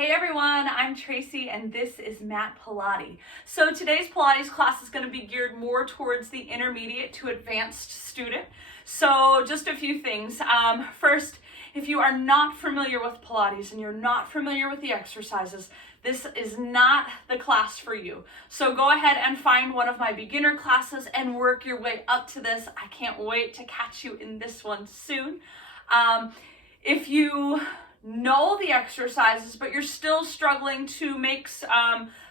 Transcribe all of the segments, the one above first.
Hey everyone, I'm Tracy and this is Mat Pilates. So today's Pilates class is going to be geared more towards the intermediate to advanced student. So just a few things. First, if you are not familiar with Pilates and you're not familiar with the exercises, this is not the class for you. So go ahead and find one of my beginner classes and work your way up to this. I can't wait to catch you in this one soon. If you know the exercises, but you're still struggling to make,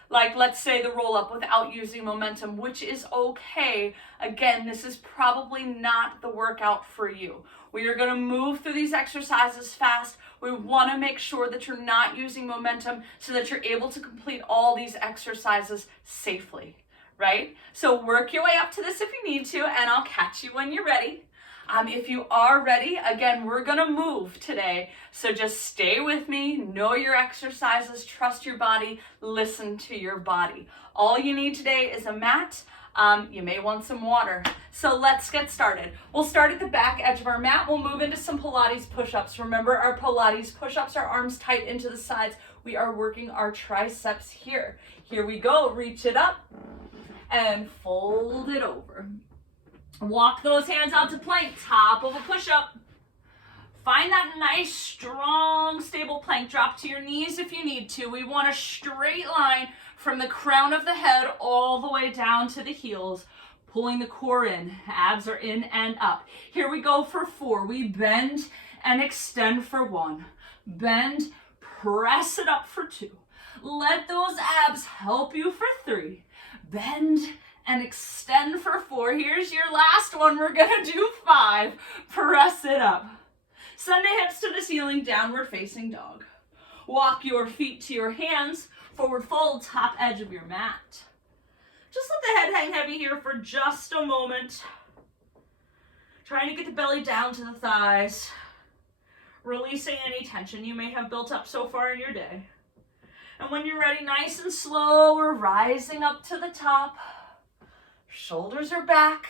like let's say the roll up without using momentum, which is okay. Again, this is probably not the workout for you. We are going to move through these exercises fast. We want to make sure that you're not using momentum so that you're able to complete all these exercises safely, right? So work your way up to this if you need to, and I'll catch you when you're ready. If you are ready, again, we're gonna move today. So just stay with me, know your exercises, trust your body, listen to your body. All you need today is a mat. You may want some water. So let's get started. We'll start at the back edge of our mat. We'll move into some Pilates push-ups. Remember, our Pilates push-ups are arms tight into the sides. We are working our triceps here. Here we go, reach it up and fold it over. Walk those hands out to plank, top of a push-up. Find that nice, strong, stable plank. Drop to your knees if you need to. We want a straight line from the crown of the head all the way down to the heels, pulling the core in. Abs are in and up. Here we go for 4. We bend and extend for 1. Bend, press it up for 2. Let those abs help you for 3. Bend and extend for 4. Here's your last one. We're gonna do 5. Press it up. Send the hips to the ceiling, downward facing dog. Walk your feet to your hands, forward fold, top edge of your mat. Just let the head hang heavy here for just a moment. Trying to get the belly down to the thighs. Releasing any tension you may have built up so far in your day. And when you're ready, nice and slow, we're rising up to the top. Shoulders are back.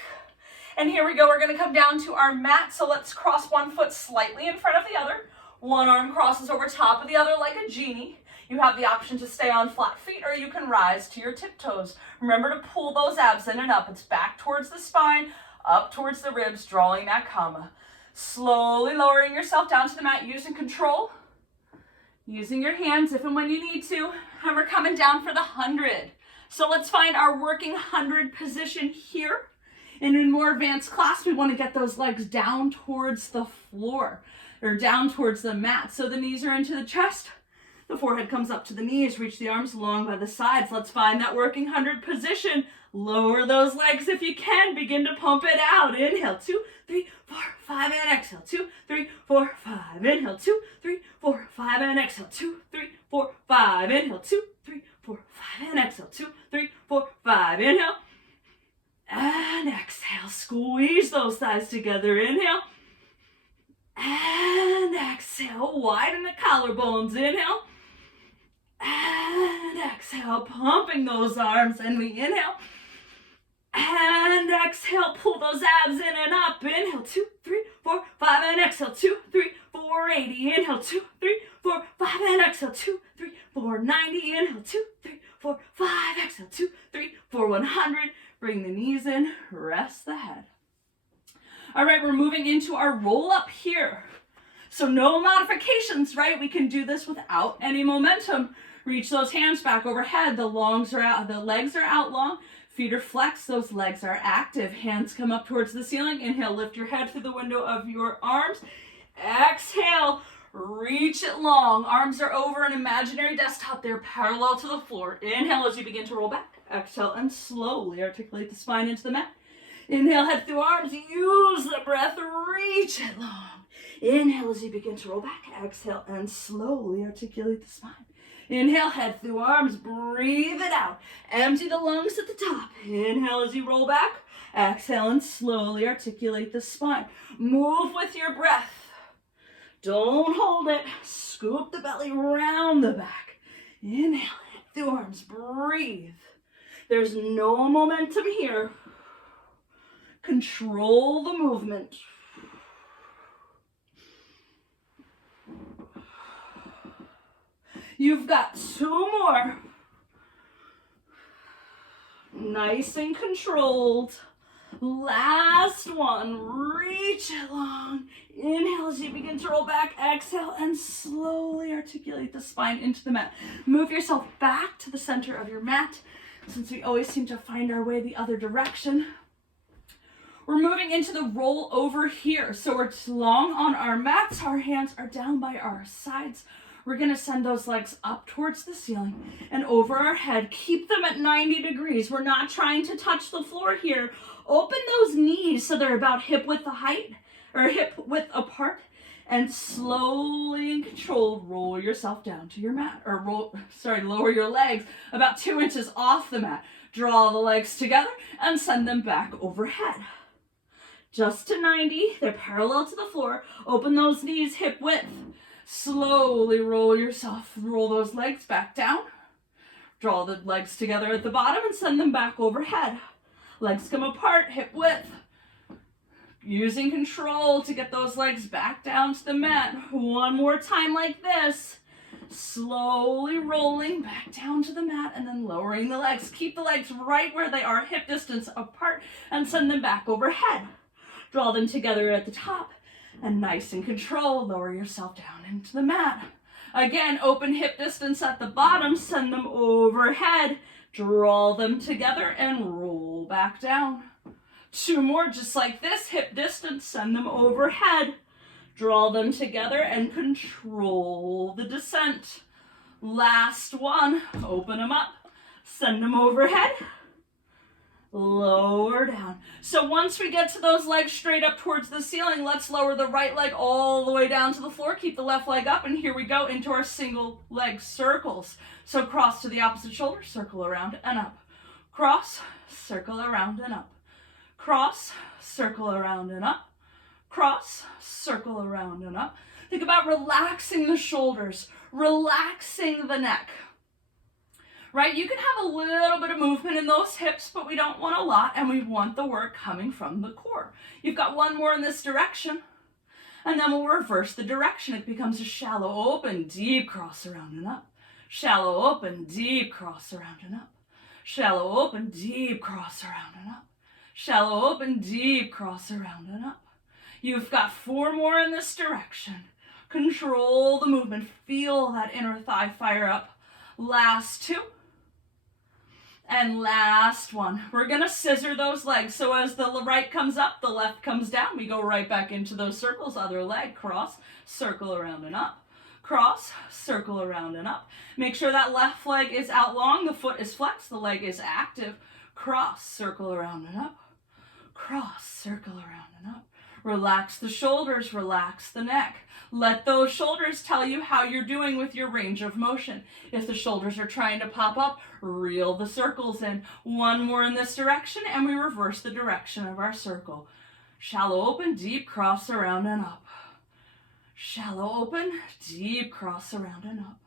And here we go. We're going to come down to our mat. So let's cross one foot slightly in front of the other. One arm crosses over top of the other like a genie. You have the option to stay on flat feet or you can rise to your tiptoes. Remember to pull those abs in and up. It's back towards the spine, up towards the ribs, drawing that comma. Slowly lowering yourself down to the mat using control. Using your hands if and when you need to. And we're coming down for the 100. So let's find our working 100 position here. And in more advanced class, we want to get those legs down towards the floor or down towards the mat. So the knees are into the chest. The forehead comes up to the knees. Reach the arms long by the sides. Let's find that working 100 position. Lower those legs if you can. Begin to pump it out. Inhale, 2, 3, 4, 5, and exhale. 2, 3, 4, 5. Inhale, 2, 3, 4, 5, and exhale. 2, 3, 4, 5. Inhale, 2, 3, 4, 5, and exhale. 2, 3, 4, 5. Inhale. And exhale. Squeeze those thighs together. Inhale. And exhale. Widen the collarbones. Inhale. And exhale. Pumping those arms. And we inhale. And exhale. Pull those abs in and up. Inhale. 2, 3, 4, 5. And exhale. 2, 3, 4, 80. Inhale. 2, 3, 4, 5. And exhale. 2, 3, 4, 90. Inhale. 2, 3, 4, 5. Exhale. 2, 3, 4, 100. Bring the knees in, rest the head. All right, we're moving into our roll up here. So no modifications, right? We can do this without any momentum. Reach those hands back overhead. The legs are out long. Feet are flexed. Those legs are active. Hands come up towards the ceiling. Inhale, lift your head through the window of your arms. Exhale, reach it long. Arms are over an imaginary desktop. They're parallel to the floor. Inhale as you begin to roll back. Exhale and slowly articulate the spine into the mat. Inhale, head through arms. Use the breath. Reach it long. Inhale as you begin to roll back. Exhale and slowly articulate the spine. Inhale, head through arms. Breathe it out. Empty the lungs at the top. Inhale as you roll back. Exhale and slowly articulate the spine. Move with your breath. Don't hold it. Scoop the belly round the back. Inhale, head through arms. Breathe. There's no momentum here. Control the movement. You've got 2 more. Nice and controlled. Last one. Reach it long. Inhale as you begin to roll back. Exhale and slowly articulate the spine into the mat. Move yourself back to the center of your mat, since we always seem to find our way the other direction. We're moving into the roll over here. So we're long on our mats. Our hands are down by our sides. We're going to send those legs up towards the ceiling and over our head. Keep them at 90 degrees. We're not trying to touch the floor here. Open those knees so they're about hip width apart, and slowly and controlled roll yourself down to your mat, lower your legs about 2 inches off the mat. Draw the legs together and send them back overhead. Just to 90, they're parallel to the floor. Open those knees hip width. Slowly roll those legs back down. Draw the legs together at the bottom and send them back overhead. Legs come apart, hip width. Using control to get those legs back down to the mat. One more time like this. Slowly rolling back down to the mat and then lowering the legs. Keep the legs right where they are, hip distance apart, and send them back overhead. Draw them together at the top, and nice and controlled, lower yourself down into the mat. Again, open hip distance at the bottom, send them overhead, draw them together, and roll back down. 2 more just like this, hip distance, send them overhead, draw them together, and control the descent. Last one, open them up, send them overhead, lower down. So once we get to those legs straight up towards the ceiling, let's lower the right leg all the way down to the floor. Keep the left leg up, and here we go into our single leg circles. So cross to the opposite shoulder, circle around and up. Cross, circle around and up. Cross, circle around and up. Cross, circle around and up. Think about relaxing the shoulders, relaxing the neck. Right? You can have a little bit of movement in those hips, but we don't want a lot, and we want the work coming from the core. You've got 1 more in this direction, and then we'll reverse the direction. It becomes a shallow open, deep cross around and up. Shallow open, deep cross around and up. Shallow open, deep cross around and up. Shallow open, deep cross around and up. You've got 4 more in this direction. Control the movement. Feel that inner thigh fire up. Last 2. And last one. We're going to scissor those legs. So as the right comes up, the left comes down. We go right back into those circles. Other leg, cross, circle around and up. Cross, circle around and up. Make sure that left leg is out long. The foot is flexed. The leg is active. Cross, circle around and up. Cross, circle around and up. Relax the shoulders, relax the neck. Let those shoulders tell you how you're doing with your range of motion. If the shoulders are trying to pop up, reel the circles in. 1 more in this direction, and we reverse the direction of our circle. Shallow open, deep cross around and up. Shallow open, deep cross around and up.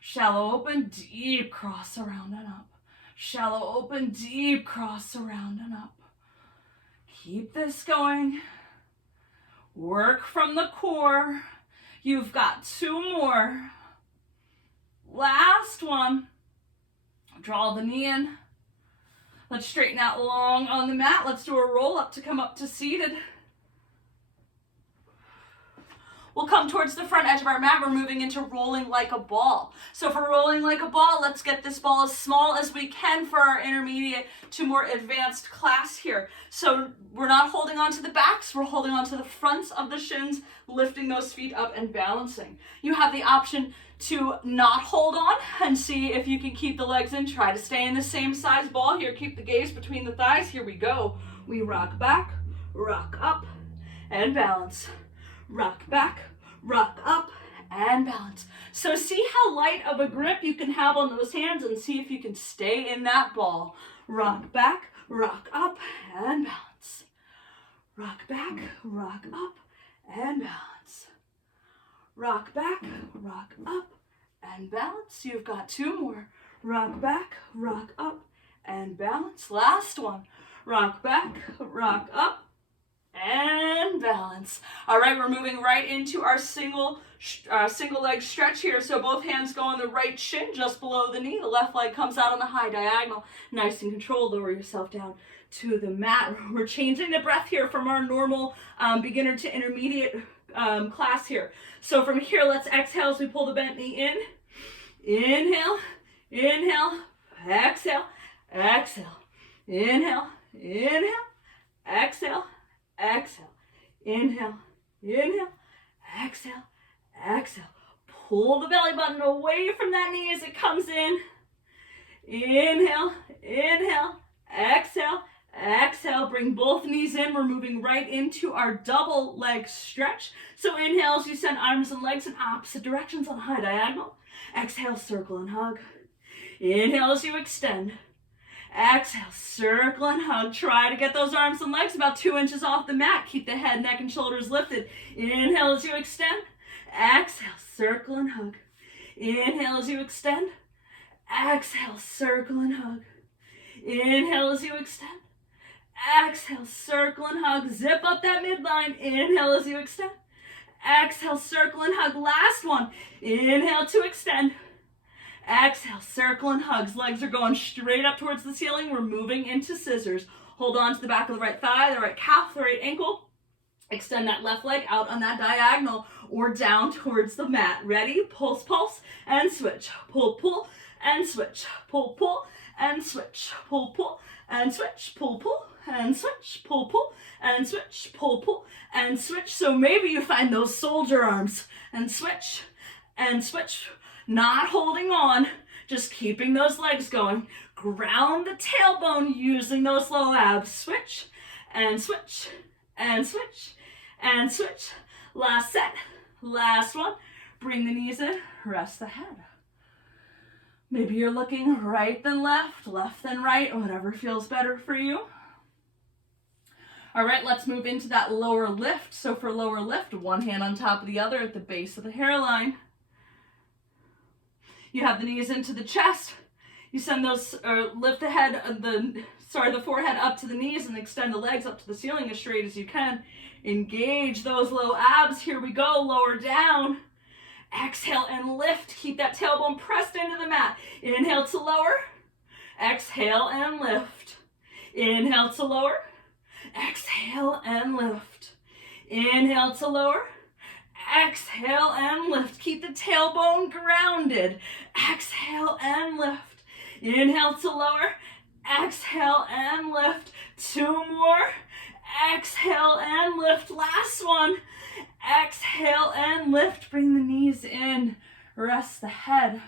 Shallow open, deep cross around and up. Shallow open, deep cross around and up. Keep this going. Work from the core. You've got 2 more. Last one. Draw the knee in. Let's straighten out long on the mat. Let's do a roll up to come up to seated. We'll come towards the front edge of our mat. We're moving into rolling like a ball. So for rolling like a ball, let's get this ball as small as we can for our intermediate to more advanced class here. So we're not holding on to the backs, we're holding on to the fronts of the shins, lifting those feet up and balancing. You have the option to not hold on and see if you can keep the legs in. Try to stay in the same size ball here. Keep the gaze between the thighs. Here we go. We rock back, rock up, and balance. Rock back, rock up, and balance. So see how light of a grip you can have on those hands and see if you can stay in that ball. Rock back, rock up, and balance. Rock back, rock up, and balance. Rock back, rock up, and balance. You've got 2 more. Rock back, rock up, and balance. Last one. Rock back, rock up, and balance. All right, we're moving right into our single leg stretch here. So both hands go on the right shin just below the knee. The left leg comes out on the high diagonal. Nice and controlled. Lower yourself down to the mat. We're changing the breath here from our normal beginner to intermediate class here. So from here, let's exhale as we pull the bent knee in. Inhale, inhale, exhale, exhale. Inhale, inhale, exhale, exhale. Inhale, inhale, exhale, exhale. Pull the belly button away from that knee as it comes in. Inhale, inhale, exhale, exhale. Bring both knees in. We're moving right into our double leg stretch. So inhale as you send arms and legs in opposite directions on high diagonal. Exhale, circle and hug. Inhale as you extend. Exhale, circle and hug. Try to get those arms and legs about 2 inches off the mat. Keep the head, neck, and shoulders lifted. Inhale as you extend. Exhale, circle and hug. Inhale as you extend. Exhale, circle and hug. Inhale as you extend. Exhale, circle and hug. Zip up that midline. Inhale as you extend. Exhale, circle and hug. Last one. Inhale to extend. Exhale, circle and hugs. Legs are going straight up towards the ceiling. We're moving into scissors. Hold on to the back of the right thigh, the right calf, the right ankle. Extend that left leg out on that diagonal or down towards the mat. Ready? Pulse, pulse, and switch. Pull, pull, and switch. Pull, pull, and switch. Pull, pull, and switch. Pull, pull, and switch. Pull, pull, and switch. Pull, pull, and switch. So maybe you find those soldier arms and switch, and switch. Not holding on, just keeping those legs going. Ground the tailbone using those low abs. Switch, and switch, and switch, and switch. Last set, last one. Bring the knees in, rest the head. Maybe you're looking right then left, left then right, whatever feels better for you. All right, let's move into that lower lift. So for lower lift, one hand on top of the other at the base of the hairline. You have the knees into the chest. You send those, lift the head, the forehead up to the knees and extend the legs up to the ceiling as straight as you can. Engage those low abs. Here we go. Lower down. Exhale and lift. Keep that tailbone pressed into the mat. Inhale to lower. Exhale and lift. Inhale to lower. Exhale and lift. Inhale to lower. Exhale and lift. Keep the tailbone grounded. Exhale and lift. Inhale to lower. Exhale and lift. 2 more. Exhale and lift. Last one. Exhale and lift. Bring the knees in. Rest the head.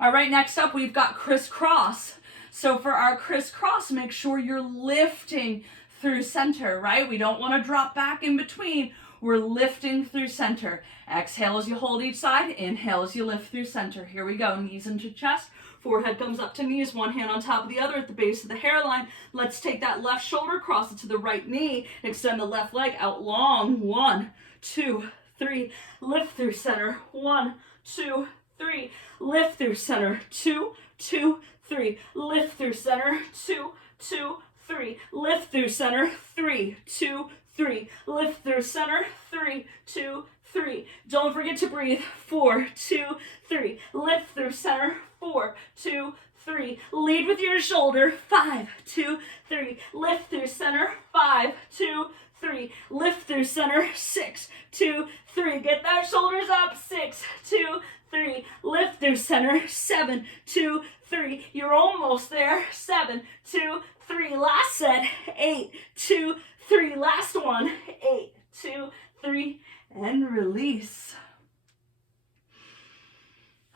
All right, next up we've got crisscross. So for our crisscross, make sure you're lifting through center, right? We don't want to drop back in between. We're lifting through center. Exhale as you hold each side. Inhale as you lift through center. Here we go. Knees into chest. Forehead comes up to knees. One hand on top of the other at the base of the hairline. Let's take that left shoulder, cross it to the right knee. Extend the left leg out long. 1, 2, 3. Lift through center. 1, 2, 3. Lift through center. 2, 2, 3. Lift through center. 2, 2, 3. Lift through center. 3, 2, 3. Lift through center. 3, 2, 3. Don't forget to breathe. 4, 2, 3. Lift through center. 4, 2, 3. Lead with your shoulder. 5, 2, 3. Lift through center. 5, 2, 3. Lift through center. 6, 2, 3. Get those shoulders up. 6, 2, 3. Lift through center. 7, 2, 3. You're almost there. 7, 2, 3. Last set. 8, 2, 3. Last one. 8, 2, 3. And release.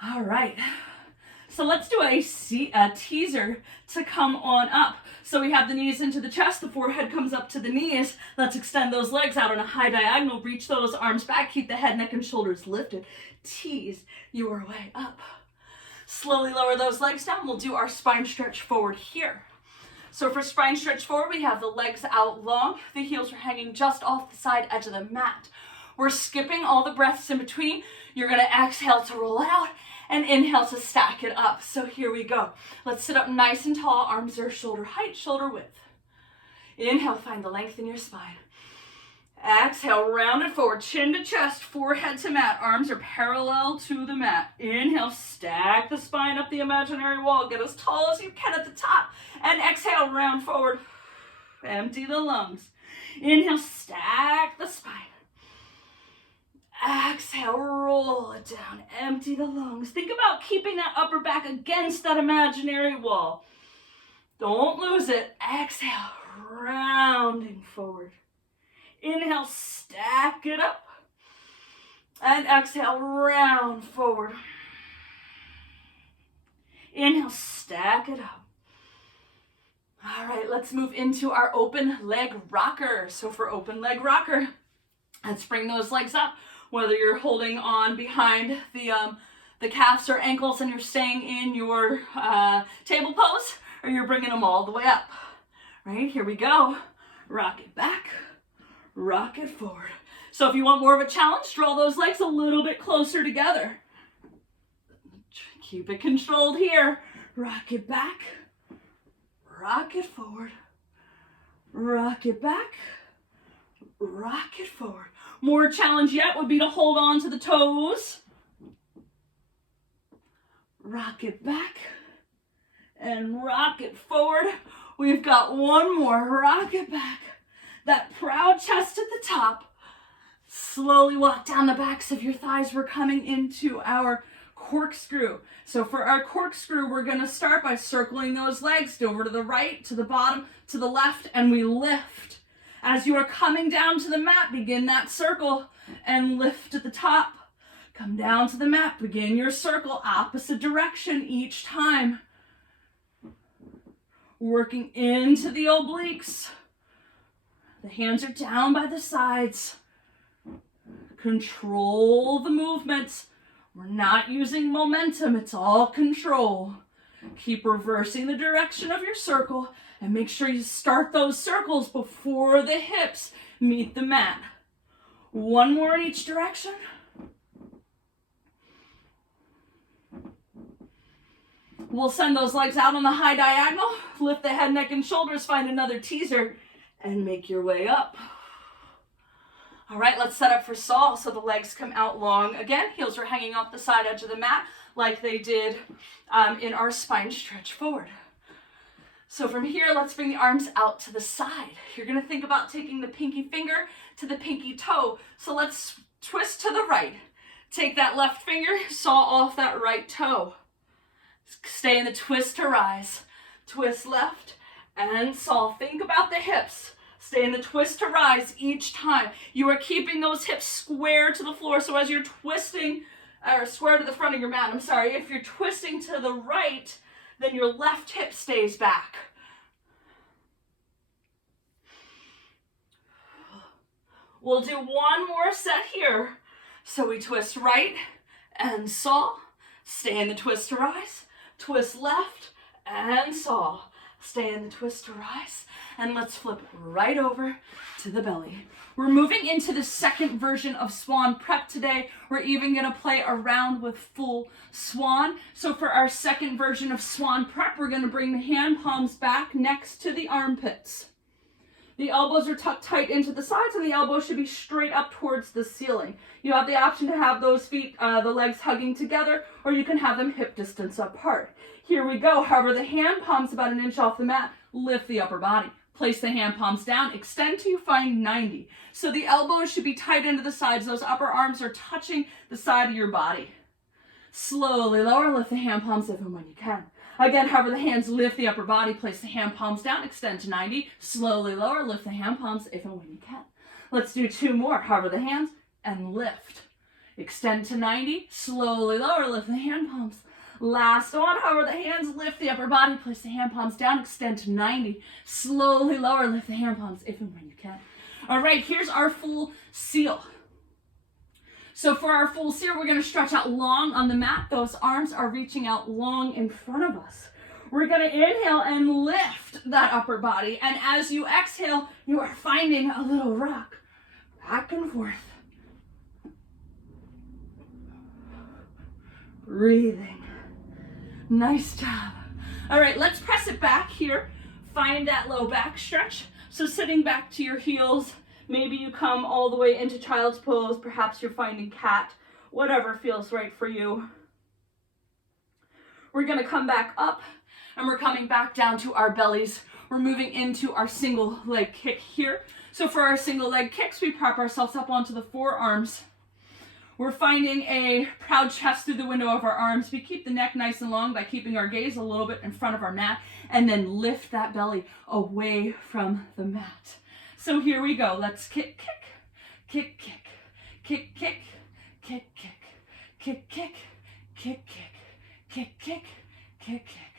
All right. So let's do a teaser to come on up. So we have the knees into the chest, the forehead comes up to the knees. Let's extend those legs out on a high diagonal. Reach those arms back, keep the head, neck, and shoulders lifted. Tease your way up. Slowly lower those legs down. We'll do our spine stretch forward here. So for spine stretch forward, we have the legs out long. The heels are hanging just off the side edge of the mat. We're skipping all the breaths in between. You're going to exhale to roll it out and inhale to stack it up. So here we go. Let's sit up nice and tall. Arms are shoulder height, shoulder width. Inhale, find the length in your spine. Exhale, round it forward, chin to chest, forehead to mat. Arms are parallel to the mat. Inhale, stack the spine up the imaginary wall. Get as tall as you can at the top. And exhale, round forward. Empty the lungs. Inhale, stack the spine. Exhale, roll it down. Empty the lungs. Think about keeping that upper back against that imaginary wall. Don't lose it. Exhale, rounding forward. Inhale, stack it up. And exhale, round forward. Inhale, stack it up. All right, let's move into our open leg rocker. So for open leg rocker, let's bring those legs up. Whether you're holding on behind the calves or ankles and you're staying in your table pose, or you're bringing them all the way up. Right, here we go. Rock it back. Rock it forward. So if you want more of a challenge, draw those legs a little bit closer together. Keep it controlled here. Rock it back. Rock it forward. Rock it back. Rock it forward. More challenge yet would be to hold on to the toes. Rock it back. And rock it forward. We've got one more. Rock it back. That proud chest at the top. Slowly walk down the backs of your thighs. We're coming into our corkscrew. So for our corkscrew, we're going to start by circling those legs over to the right, to the bottom, to the left, and we lift. As you are coming down to the mat, begin that circle and lift at the top. Come down to the mat, begin your circle, opposite direction each time. Working into the obliques. The hands are down by the sides. Control the movements. We're not using momentum, it's all control. Keep reversing the direction of your circle and make sure you start those circles before the hips meet the mat. One more in each direction. We'll send those legs out on the high diagonal. Lift the head, neck, and shoulders. Find another teaser and make your way up. All right, let's set up for Saul. So the legs come out long. Again, heels are hanging off the side edge of the mat like they did in our spine stretch forward. So from here, let's bring the arms out to the side. You're going to think about taking the pinky finger to the pinky toe. So let's twist to the right. Take that left finger, saw off that right toe. Stay in the twist to rise. Twist left and saw. Think about the hips. Stay in the twist to rise each time. You are keeping those hips square to the floor. So as you're twisting, or square to the front of your mat, I'm sorry, if you're twisting to the right, then your left hip stays back. We'll do one more set here. So we twist right and saw. Stay in the twist to rise. Twist left and saw. Stay in the twist to rise. And let's flip right over to the belly. We're moving into the second version of swan prep today. We're even going to play around with full swan. So for our second version of swan prep, we're going to bring the hand palms back next to the armpits. The elbows are tucked tight into the sides and the elbows should be straight up towards the ceiling. You have the option to have those feet, the legs hugging together, or you can have them hip distance apart. Here we go. Hover the hand palms about an inch off the mat. Lift the upper body. Place the hand palms down. Extend till you find 90. So the elbows should be tight into the sides. Those upper arms are touching the side of your body. Slowly lower. Lift the hand palms if and when you can. Again, hover the hands, lift the upper body, place the hand palms down, extend to 90. Slowly lower, lift the hand palms if and when you can. Let's do two more. Hover the hands and lift. Extend to 90. Slowly lower, lift the hand palms. Last one. Hover the hands, lift the upper body, place the hand palms down, extend to 90. Slowly lower, lift the hand palms if and when you can. All right, here's our full seal. So for our full seal, we're going to stretch out long on the mat. Those arms are reaching out long in front of us. We're going to inhale and lift that upper body. And as you exhale, you are finding a little rock back and forth. Breathing. Nice job. All right, let's press it back here. Find that low back stretch. So sitting back to your heels, maybe you come all the way into child's pose, perhaps you're finding cat, whatever feels right for you. We're gonna come back up and we're coming back down to our bellies. We're moving into our single leg kick here. So for our single leg kicks, we prop ourselves up onto the forearms. We're finding a proud chest through the window of our arms. We keep the neck nice and long by keeping our gaze a little bit in front of our mat, and then lift that belly away from the mat. So here we go. Let's kick, kick, kick, kick, kick, kick, kick, kick, kick, kick, kick, kick, kick, kick, kick.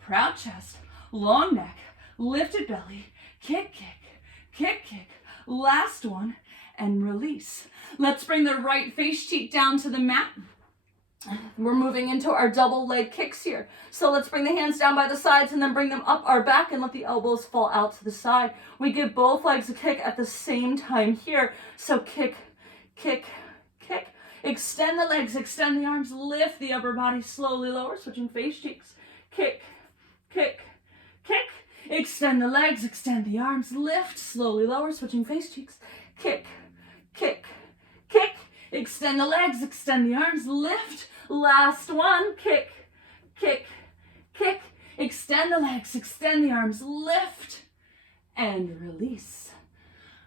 Proud chest, long neck, lifted belly, kick, kick, kick, kick. Last one, and release. Let's bring the right face cheek down to the mat. We're moving into our double leg kicks here. So let's bring the hands down by the sides and then bring them up our back and let the elbows fall out to the side. We give both legs a kick at the same time here. So kick, kick, kick. Extend the legs, extend the arms, lift the upper body, slowly lower, switching face cheeks. Kick, kick, kick. Extend the legs, extend the arms, lift, slowly lower, switching face cheeks. Kick, kick, kick. Extend the legs, extend the arms, lift. Last one, kick, kick, kick. Extend the legs, extend the arms, lift, and release.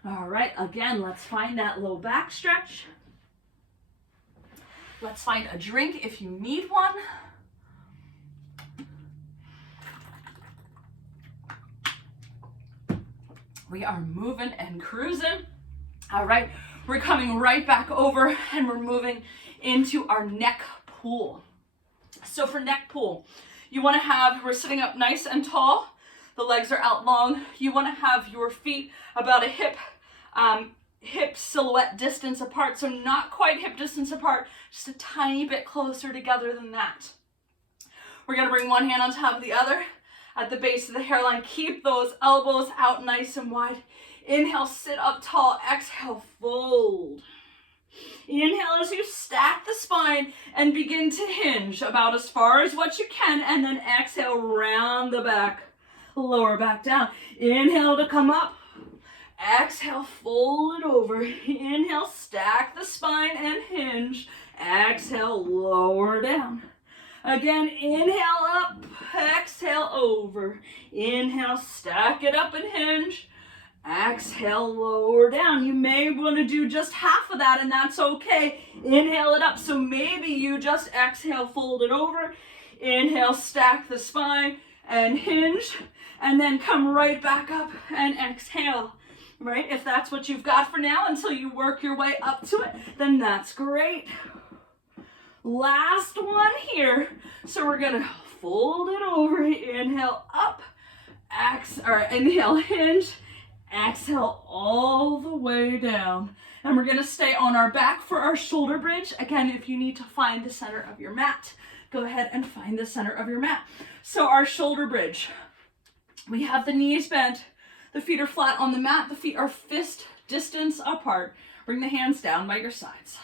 All right, again, let's find that low back stretch. Let's find a drink if you need one. We are moving and cruising. All right, we're coming right back over and we're moving into our neck pull. So for neck pull, you want to have, we're sitting up nice and tall. The legs are out long. You want to have your feet about a hip silhouette distance apart. So not quite hip distance apart, just a tiny bit closer together than that. We're going to bring one hand on top of the other at the base of the hairline. Keep those elbows out nice and wide. Inhale, sit up tall. Exhale, fold. Inhale as you stack the spine and begin to hinge about as far as what you can, and then exhale, round the back, lower back down. Inhale to come up. Exhale, fold it over. Inhale, stack the spine and hinge. Exhale, lower down. Again, inhale up, exhale over. Inhale, stack it up and hinge. Exhale, lower down. You may want to do just half of that, and that's okay. Inhale it up, so maybe you just exhale, fold it over. Inhale, stack the spine and hinge, and then come right back up and exhale. Right? If that's what you've got for now until you work your way up to it, then that's great. Last one here. So we're going to fold it over. Inhale up. Inhale, hinge. Exhale all the way down. And we're going to stay on our back for our shoulder bridge. Again, if you need to find the center of your mat, go ahead and find the center of your mat. So our shoulder bridge. We have the knees bent. The feet are flat on the mat. The feet are fist distance apart. Bring the hands down by your sides.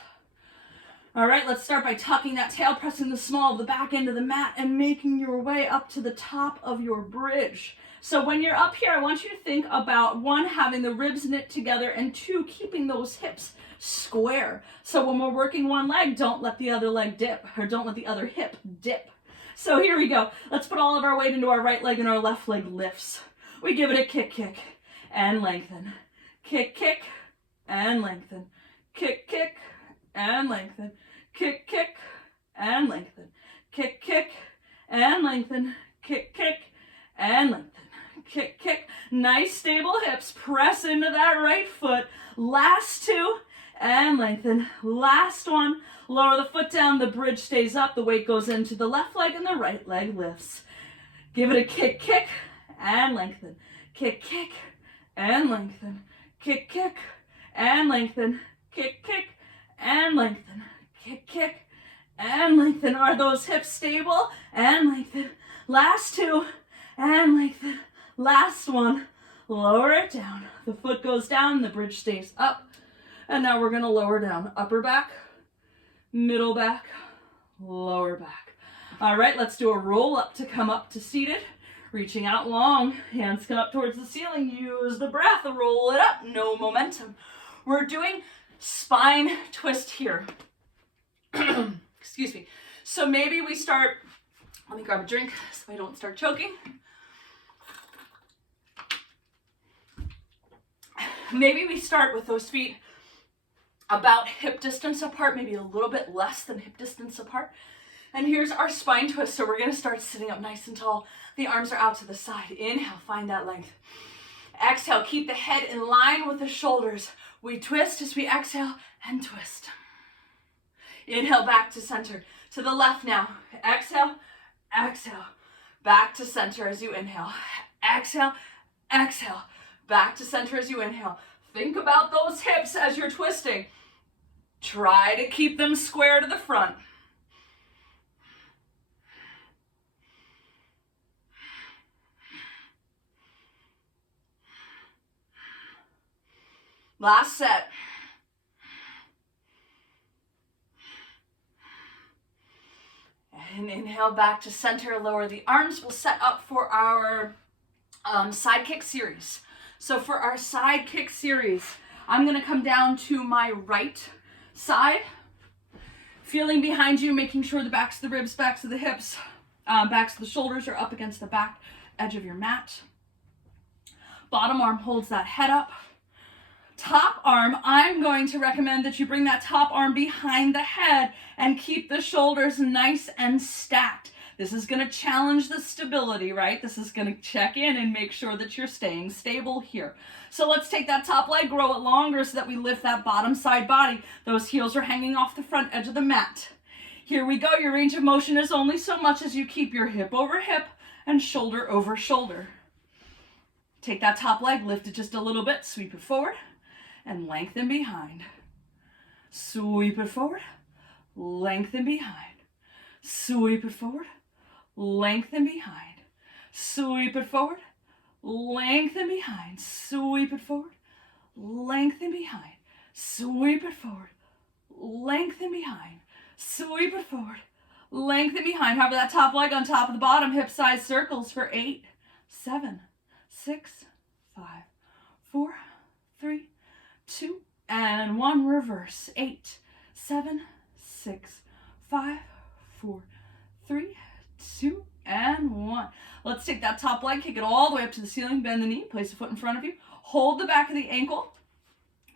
All right, let's start by tucking that tail, pressing the small of the back end of the mat and making your way up to the top of your bridge. So when you're up here, I want you to think about, one, having the ribs knit together, and two, keeping those hips square. So when we're working one leg, don't let the other leg dip, or don't let the other hip dip. So here we go. Let's put all of our weight into our right leg and our left leg lifts. We give it a kick, kick, and lengthen. Kick, kick, and lengthen. Kick, kick, and lengthen. Kick, kick, and lengthen. Kick, kick, and lengthen. Kick, kick, and lengthen. Kick, kick. Nice stable hips. Press into that right foot. Last two, and lengthen. Last one. Lower the foot down. The bridge stays up. The weight goes into the left leg and the right leg lifts. Give it a kick, kick, and lengthen. Kick, kick, and lengthen. Kick, kick, and lengthen. Kick, kick, and lengthen. Kick, kick, and lengthen. Are those hips stable? And lengthen. Last two, and lengthen. Last one. Lower it down. The foot goes down, the bridge stays up. And now we're going to lower down. Upper back, middle back, lower back. All right, let's do a roll up to come up to seated. Reaching out long, hands come up towards the ceiling. Use the breath, roll it up, no momentum. We're doing spine twist here. Excuse me. So maybe we start, let me grab a drink so I don't start choking. Maybe we start with those feet about hip distance apart, maybe a little bit less than hip distance apart. And here's our spine twist. So we're gonna start sitting up nice and tall. The arms are out to the side. Inhale, find that length. Exhale, keep the head in line with the shoulders. We twist as we exhale and twist. Inhale, back to center. To the left now. Exhale, exhale. Back to center as you inhale. Exhale, exhale. Back to center as you inhale. Think about those hips as you're twisting. Try to keep them square to the front. Last set. And inhale back to center, lower the arms. We'll set up for our side kick series. So for our side kick series, I'm gonna come down to my right side, feeling behind you, making sure the backs of the ribs, backs of the hips, backs of the shoulders are up against the back edge of your mat. Bottom arm holds that head up. Top arm, I'm going to recommend that you bring that top arm behind the head and keep the shoulders nice and stacked. This is going to challenge the stability, right? This is going to check in and make sure that you're staying stable here. So let's take that top leg, grow it longer so that we lift that bottom side body. Those heels are hanging off the front edge of the mat. Here we go. Your range of motion is only so much as you keep your hip over hip and shoulder over shoulder. Take that top leg, lift it just a little bit, sweep it forward, and lengthen behind. Sweep it forward, lengthen behind. Sweep it forward, lengthen behind. Sweep it forward, lengthen behind. Sweep it forward, lengthen behind. Sweep it forward, lengthen behind. Sweep it forward, lengthen behind. Hover that top leg on top of the bottom, hip size circles for 8, 7, 6, 5, 4, 3, 2, and 1. Reverse. 8, 7, 6, 5, 4, 3, 2, and 1. Let's take that top leg, kick it all the way up to the ceiling, bend the knee, place a foot in front of you, hold the back of the ankle,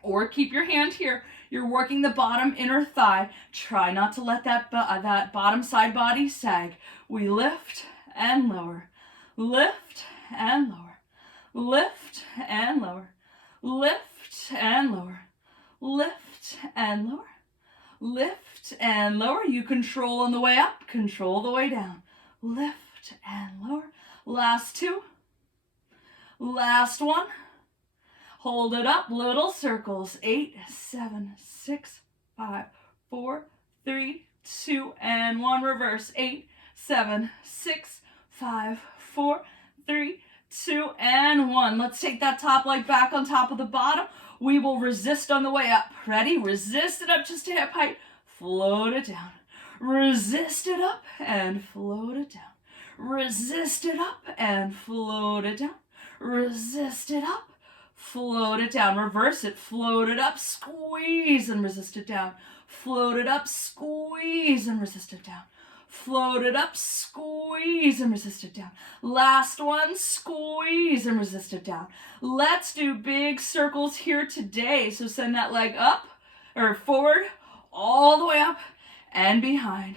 or keep your hand here. You're working the bottom inner thigh. Try not to let that bottom side body sag. We lift and lower, lift and lower, lift and lower, lift and lower, lift and lower, lift and lower. You control on the way up, control the way down. Lift and lower. Last 2. Last 1. Hold it up, little circles. 8, 7, 6, 5, 4, 3, 2, and 1. Reverse. 8, 7, 6, 5, 4, 3, 2, and 1. Let's take that top leg back on top of the bottom. We will resist on the way up. Ready? Resist it up just to hip height. Float it down. Resist it up and float it down. Resist it up and float it down. Resist it up, float it down. Reverse it, float it up, squeeze and resist it down. Float it up, squeeze and resist it down. Float it up, squeeze and resist it down. Last one, squeeze and resist it down. Let's do big circles here today. So send that leg up or forward, all the way up and behind.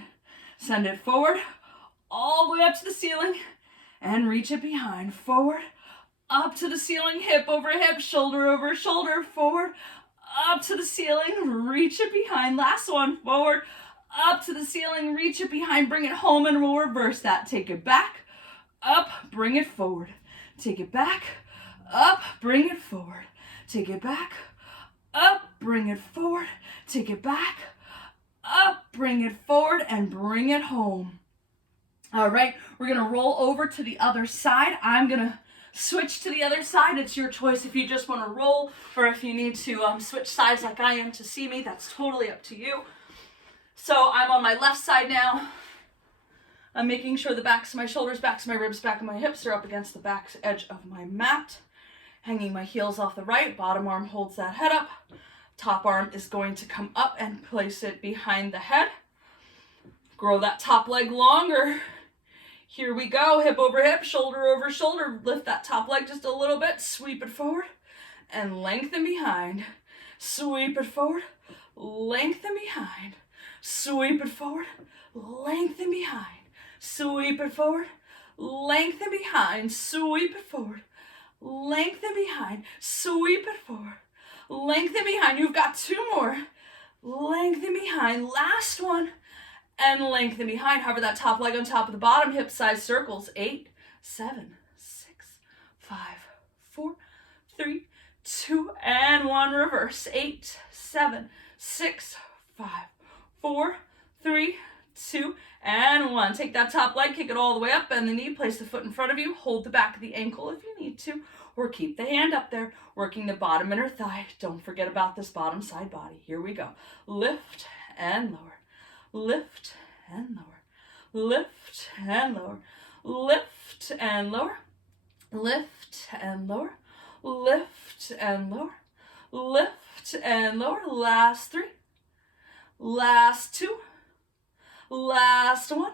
Send it forward, all the way up to the ceiling and reach it behind. Forward, up to the ceiling, hip over hip, shoulder over shoulder, forward, up to the ceiling, reach it behind. Last one, forward, up to the ceiling, reach it behind, bring it home, and we'll reverse that. Take it back, up, bring it forward. Take it back, up, bring it forward. Take it back, up, bring it forward. Take it back, up, bring it forward, and bring it home. All right, we're gonna roll over to the other side. I'm gonna switch to the other side. It's your choice if you just wanna roll or if you need to switch sides like I am to see me. That's totally up to you. So I'm on my left side now. I'm making sure the backs of my shoulders, backs of my ribs, back of my hips are up against the back edge of my mat. Hanging my heels off the right, bottom arm holds that head up. Top arm is going to come up and place it behind the head. Grow that top leg longer. Here we go, hip over hip, shoulder over shoulder. Lift that top leg just a little bit, sweep it forward, and lengthen behind. Sweep it forward, lengthen behind. Sweep it forward, lengthen behind. Sweep it forward, lengthen behind. Sweep it forward, lengthen behind. Sweep it forward, lengthen behind. You've got two more. Lengthen behind. Last one. And lengthen behind. Hover that top leg on top of the bottom. Hip size circles. 8, 7, 6, 5, 4, 3, 2, and 1. Reverse. 8, 7, 6, 5, 4, 3, 2, and 1. Take that top leg, kick it all the way up, bend the knee, place the foot in front of you, hold the back of the ankle if you need to, or keep the hand up there, working the bottom inner thigh. Don't forget about this bottom side body. Here we go. Lift and lower. Lift and lower. Lift and lower. Lift and lower. Lift and lower. Lift and lower. Lift and lower. Last 3. Last 2. Last 1.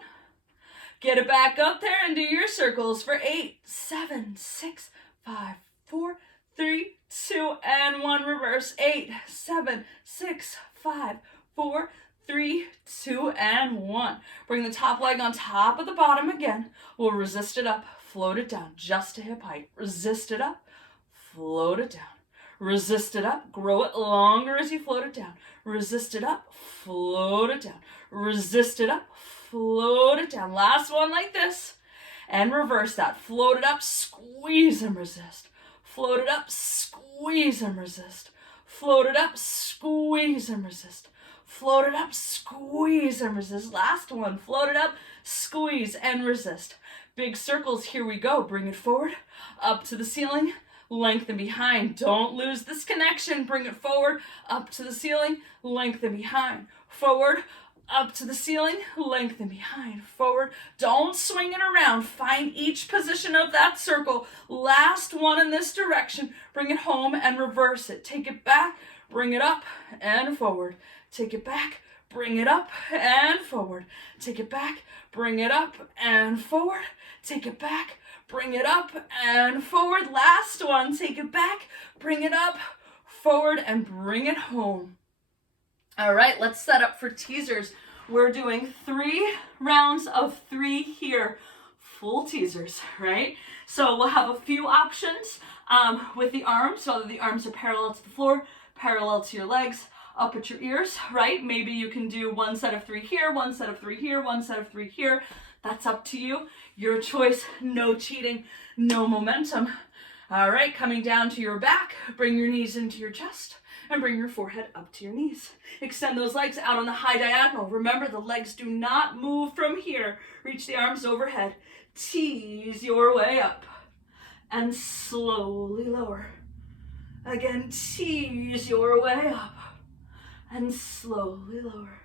Get it back up there and do your circles for 8, 7, 6, 5, 4, 3, 2, and 1. Reverse. 8, 7, 6, 5, 4, 3, 2, and 1. Bring the top leg on top of the bottom again. We'll resist it up, float it down, just to hip height. Resist it up, float it down. Resist it up, grow it longer as you float it down. Resist it up, float it down. Resist it up, float it down. Last one like this. And reverse that. Float it up, squeeze and resist. Float it up, squeeze and resist. Float it up, squeeze and resist. Float it up, squeeze and resist. Last one. Float it up, squeeze and resist. Big circles. Here we go. Bring it forward, up to the ceiling. Lengthen behind. Don't lose this connection. Bring it forward, up to the ceiling. Lengthen behind. Forward, up to the ceiling. Lengthen behind. Forward. Don't swing it around. Find each position of that circle. Last one in this direction. Bring it home and reverse it. Take it back. Bring it up and forward. Take it back. Bring it up and forward. Take it back. Bring it up and forward. Take it back. Bring it up and forward. Last one. Take it back. Bring it up, forward, and bring it home. All right, let's set up for teasers. We're doing 3 rounds of 3 here. Full teasers, right? So we'll have a few options with the arms, whether the arms are parallel to the floor, parallel to your legs, up at your ears, right? Maybe you can do 1 set of 3 here, 1 set of 3 here, 1 set of 3 here. That's up to you. Your choice. No cheating, no momentum. All right, coming down to your back, bring your knees into your chest and bring your forehead up to your knees. Extend those legs out on the high diagonal. Remember, the legs do not move from here. Reach the arms overhead. Tease your way up and slowly lower. Again, tease your way up and slowly lower.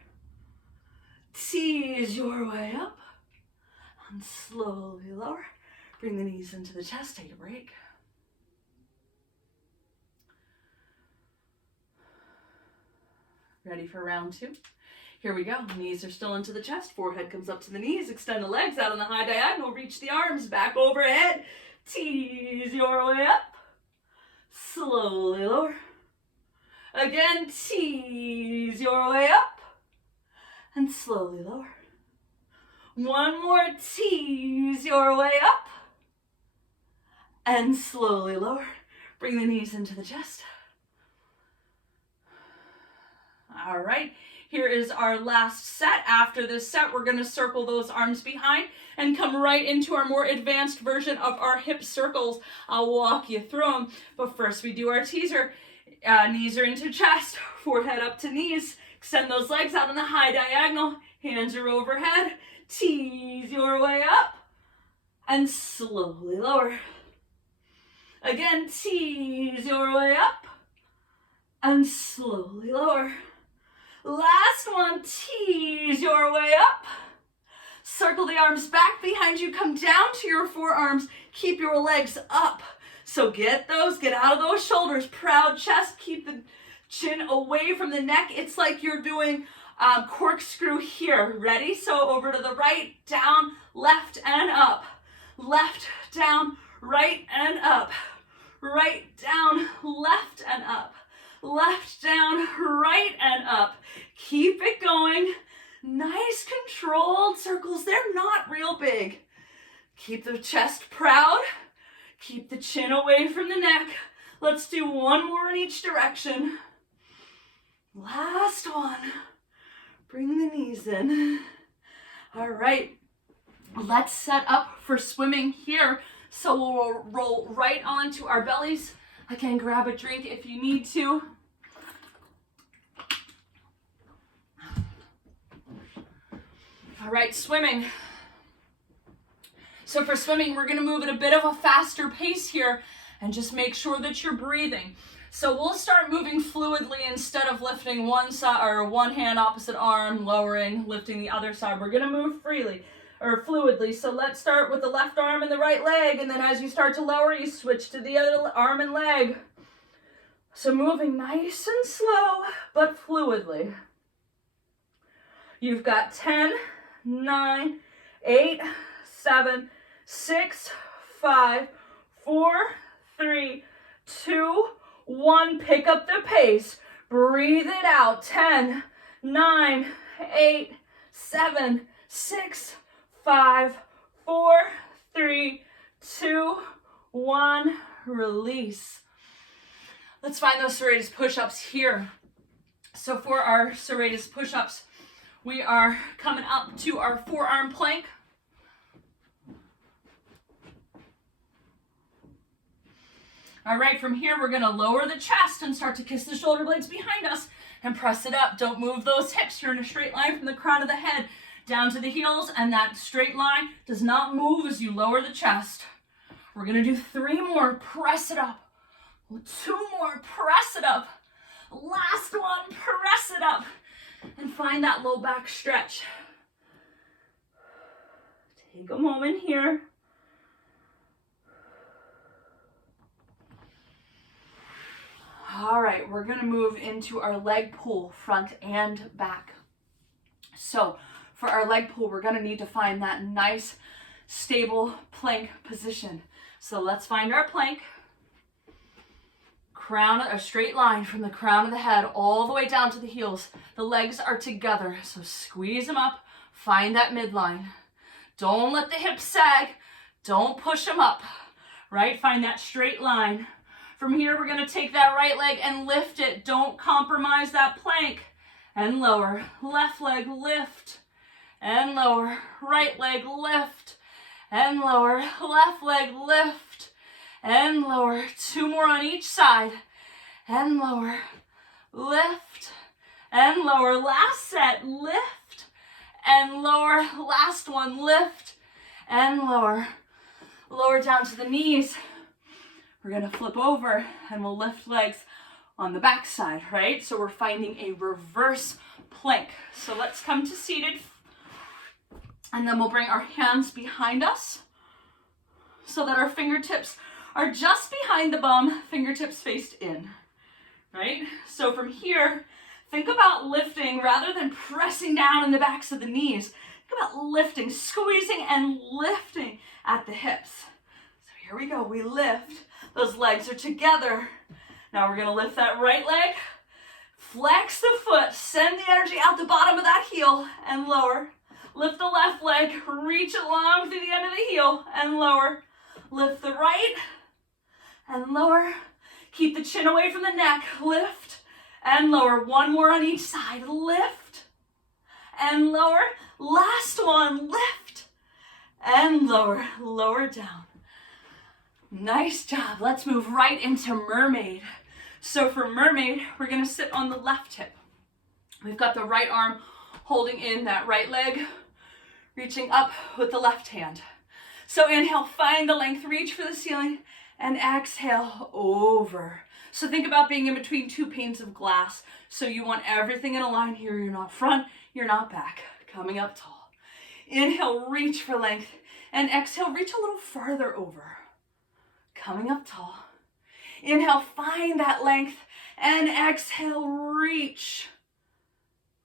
Tease your way up and slowly lower. Bring the knees into the chest, take a break. Ready for round 2? Here we go. Knees are still into the chest. Forehead comes up to the knees. Extend the legs out on the high diagonal. Reach the arms back overhead. Tease your way up. Slowly lower. Again, tease your way up. And slowly lower. One more, tease your way up. And slowly lower. Bring the knees into the chest. All right, here is our last set. After this set, we're going to circle those arms behind and come right into our more advanced version of our hip circles. I'll walk you through them, but first we do our teaser. Knees are into chest, forehead up to knees. Extend those legs out on the high diagonal. Hands are overhead. Tease your way up and slowly lower. Again, tease your way up and slowly lower. Last one, tease your way up, Circle the arms back behind you. Come down to your forearms. Keep your legs up. So get out of those shoulders. Proud chest. Keep the chin away from the neck. It's like you're doing corkscrew here. Ready? So over to the right, down, left, and up. Left, down, right, and up. Right, down, left, and up. Left, down, right, and up. Keep it going. Nice controlled circles. They're not real big. Keep the chest proud. Keep the chin away from the neck. Let's do one more in each direction. Last one. Bring the knees in. All right. Let's set up for swimming here. So we'll roll right onto our bellies. Again, grab a drink if you need to. All right, swimming. So for swimming, we're gonna move at a bit of a faster pace here and just make sure that you're breathing. So we'll start moving fluidly instead of lifting one side or one hand, opposite arm, lowering, lifting the other side. We're gonna move freely or fluidly. So let's start with the left arm and the right leg, and then as you start to lower, you switch to the other arm and leg. So moving nice and slow, but fluidly. You've got 10, 9, 8, 7, 6, 5, 4, 3, 2, 1. Pick up the pace. Breathe it out. 10, 9, 8, 7, 6, 5, 4, 3, 2, 1. Release. Let's find those serratus push-ups here. So for our serratus push-ups, we are coming up to our forearm plank. All right, from here, we're gonna lower the chest and start to kiss the shoulder blades behind us and press it up. Don't move those hips. You're in a straight line from the crown of the head down to the heels, and that straight line does not move as you lower the chest. We're gonna do 3 more. Press it up. 2 more. Press it up. Last one. Press it up. And find that low back stretch. Take a moment here. All right, we're gonna move into our leg pull, front and back. So for our leg pull, we're gonna need to find that nice, stable plank position. So let's find our plank. A straight line from the crown of the head all the way down to the heels. The legs are together, so squeeze them up. Find that midline. Don't let the hips sag. Don't push them up, right? Find that straight line. From here, we're gonna take that right leg and lift it. Don't compromise that plank. And lower. Left leg, lift. And lower. Right leg, lift. And lower. Left leg, lift. And lower. 2 more on each side. And lower. Lift. And lower. Last set. Lift. And lower. Last one. Lift. And lower. Lower down to the knees. We're going to flip over and we'll lift legs on the back side, right? So we're finding a reverse plank. So let's come to seated. And then we'll bring our hands behind us so that our fingertips are just behind the bum, fingertips faced in, right? So from here, think about lifting rather than pressing down in the backs of the knees. Think about lifting, squeezing and lifting at the hips. So here we go, we lift. Those legs are together. Now we're gonna lift that right leg, flex the foot, send the energy out the bottom of that heel and lower. Lift the left leg, reach it long through the end of the heel and lower. Lift the right and lower. Keep the chin away from the neck, lift and lower. 1 more on each side, lift and lower. Last one, lift and lower, lower down. Nice job. Let's move right into mermaid. So for mermaid, we're gonna sit on the left hip. We've got the right arm holding in that right leg, reaching up with the left hand. So inhale, find the length, reach for the ceiling, and exhale over. So think about being in between 2 panes of glass. So you want everything in a line here. You're not front, you're not back. Coming up tall. Inhale, reach for length. And exhale, reach a little farther over. Coming up tall. Inhale, find that length. And exhale, reach.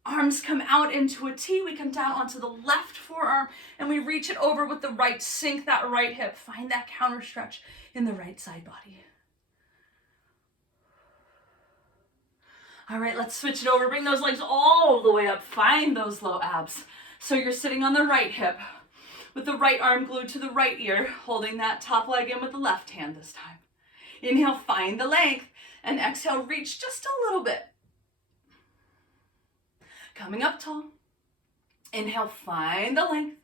Arms come out into a T. We come down onto the left forearm and we reach it over with the right. Sink that right hip. Find that counter stretch in the right side body. All right, let's switch it over. Bring those legs all the way up. Find those low abs. So you're sitting on the right hip with the right arm glued to the right ear, holding that top leg in with the left hand this time. Inhale, find the length, and exhale, reach just a little bit. Coming up tall. Inhale, find the length.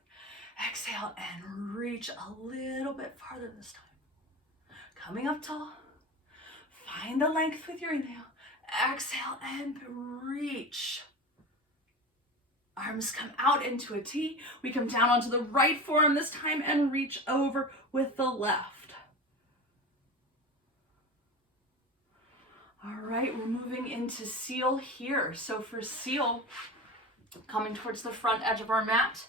Exhale, and reach a little bit farther this time. Coming up tall. Find the length with your inhale. Exhale, and reach. Arms come out into a T. We come down onto the right forearm this time and reach over with the left. All right, we're moving into seal here. So for seal, coming towards the front edge of our mat,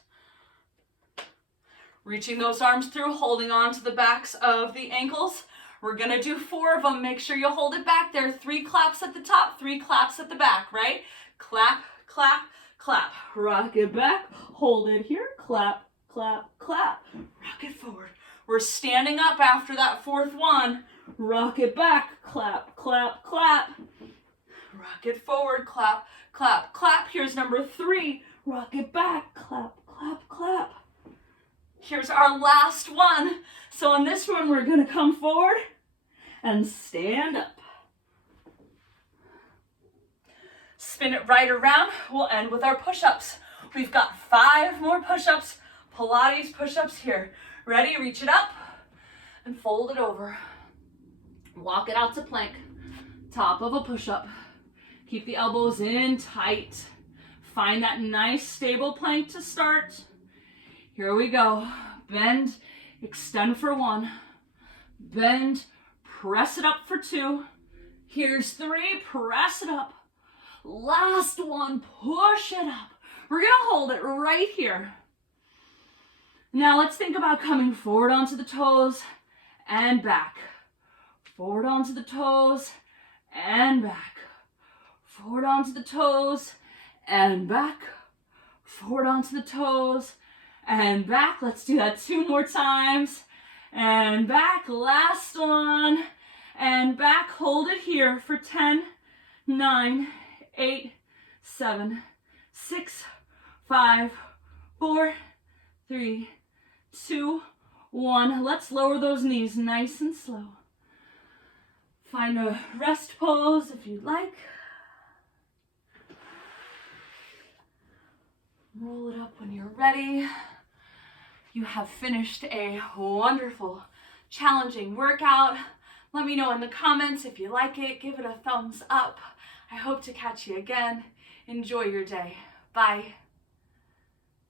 reaching those arms through, holding on to the backs of the ankles. We're gonna do 4 of them. Make sure you hold it back there. 3 claps at the top, 3 claps at the back, right? Clap, clap, clap. Rock it back, hold it here, clap, clap, clap. Rock it forward. We're standing up after that 4th one. Rock it back, clap, clap, clap. Rock it forward, clap, clap, clap. Here's number 3. Rock it back, clap, clap, clap. Here's our last one. So on this one, we're gonna come forward and stand up. Spin it right around. We'll end with our push-ups. We've got 5 more push-ups, Pilates push-ups here. Ready? Reach it up and fold it over. Walk it out to plank, top of a push-up. Keep the elbows in tight. Find that nice stable plank to start. Here we go. Bend, extend for 1. Bend, press it up for 2. Here's 3, press it up. Last one, push it up. We're gonna hold it right here. Now let's think about coming forward onto the toes and back. Forward onto the toes and back. Forward onto the toes and back. Forward onto the toes and back. Let's do that 2 more times. And back, last one. And back, hold it here for 10, 9, 8, 7, 6, 5, 4, 3, 2, 1. Let's lower those knees nice and slow. Find a rest pose if you'd like. Roll it up when you're ready. You have finished a wonderful, challenging workout. Let me know in the comments if you like it. Give it a thumbs up. I hope to catch you again. Enjoy your day. Bye.